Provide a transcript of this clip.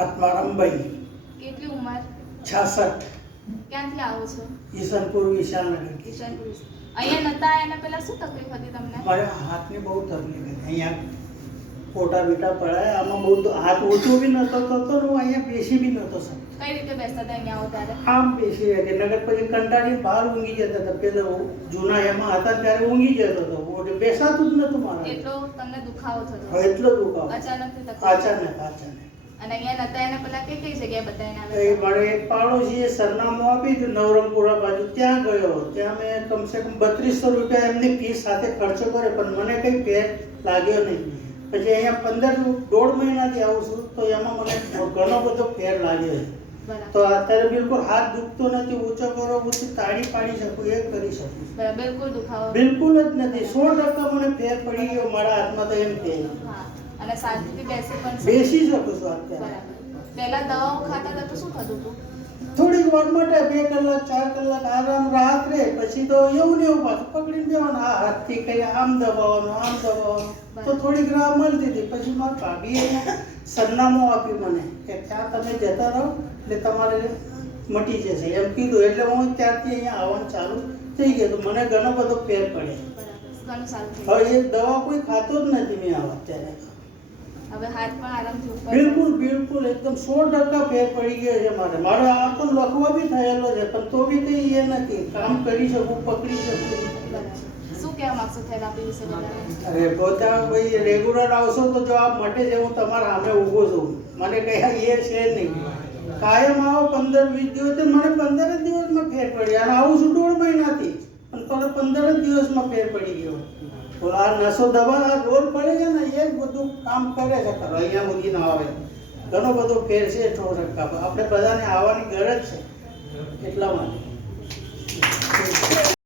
આત્મારામભાઈ. કેટલી ઉંમર? 66. ક્યાંથી આવો છો? ઈસનપુર વિશાલનગર. કિશનપુર. અહીંયા નતા એના પહેલા શું તકલીફ હતી તમને? મારે હાથની બહુ તકલીફ હતી. અહીંયા ફોટા બીટા પડાય, આમાં બહુ હાથ ઊંચો બી નતો થતો ને હું અહીંયા બેસી બી નતો શકતો. કઈ રીતે બેસતા હતા અહીંયા આવો ત્યારે? આમ બેસી રહે નગર પછી કંટાળીને બહાર ઊંઘી જતા હતા. પેલા જૂના એમાં હતા ત્યારે ઊંઘી જતો હતો. એટલે બેસાતું જ નતું મારે. એટલો તમને દુખાવો થતો? એટલો દુખાવો. અચાનકથી તકલીફ? અચાનક. અને અહીંયા નતા એના પહેલા કઈ કઈ જગ્યાએ બતાવીને એ આવ્યા? મારે એક પાડોશીએ સરનામું આપી હતું નવરંગપુરા બાજુ, ત્યાં ગયો. ત્યાં મેં કમસે કમ 3200 રૂપિયા એમની ફીસ સાથે ખર્ચો કર્યો, પણ મને કંઈ ફેર લાગ્યો નહીં. પછી અહીંયા 15 મહિનાથી આવું છું તો એમાં મને ઘણો બધો ફેર લાગ્યો છે. બરાબર. તો અત્યારે બિલકુલ હાથ દુખતો નથી, ઊંચો કરો ઊંચી તાળી પાડી શકું, એ કરી શકું. બરાબર. બિલકુલ દુખાવો? બિલકુલ જ નથી. 100% મને ફેર પડી ગયો મારા હાથમાં તો એમ કે. હા. અને શાંતિથી બેસી પણ શકો? બેસી શકું છું અત્યારે. બરાબર. પહેલા દવાઓ ખાતા હતા તો શું થતું હતું? થોડીક વાર માટે 2 કલાક 4 કલાક આરામ રાહત રહે, પછી તો એવું ને એવું પાછું પકડીને બેવાનું. આ હાથથી કઈ આમ દબાવવાનું તો થોડીક રાહ મળતી હતી. પછી મારા ભાભીએ સરનામું આપ્યું મને કે ત્યાં તમે જતા રહો એટલે તમારે મટી જશે એમ કીધું. એટલે હું ત્યારથી અહીંયા આવવાનું ચાલુ થઈ ગયું. તો મને ઘણો બધો ફેર પડે. બરાબર. ઘણું સારું થઈ હવે એ દવા કોઈ ખાતો જ નથી મેં આવા અત્યારે. હવે હાથ પણ આરામથી ઉપર? બિલકુલ એકદમ 100% ફેર પડી ગયો છે મારે. મારો આ તો લખવા બી થયેલો છે, પણ તો બી કંઈ એ નથી. કામ કરી શકું, પકડી શકું. બરાબર. શું કહેવા માંગશો થેરાપી વિશે બધાને? અરે બધા ભાઈ રેગ્યુલર આવશો તો જો આ મટે છે. હું તમારા સામે ઊભો છું, મને કઈ એ છે નહીં. કાયમ આવો 15-20 દિવસ, મને 15 જ દિવસમાં ફેર પડી. અને આવું છું 1.5 મહિનાથી, પણ તો 15 જ દિવસમાં ફેર પડી ગયો. તો આ નસો દવા આ રોલ પડે છે ને, એ જ બધું કામ કરે છે. ખરો અહીંયા સુધી ના આવે, ઘણો બધો ફેર છે 100%. આપણે બધાને આવવાની ગરજ છે એટલા માટે.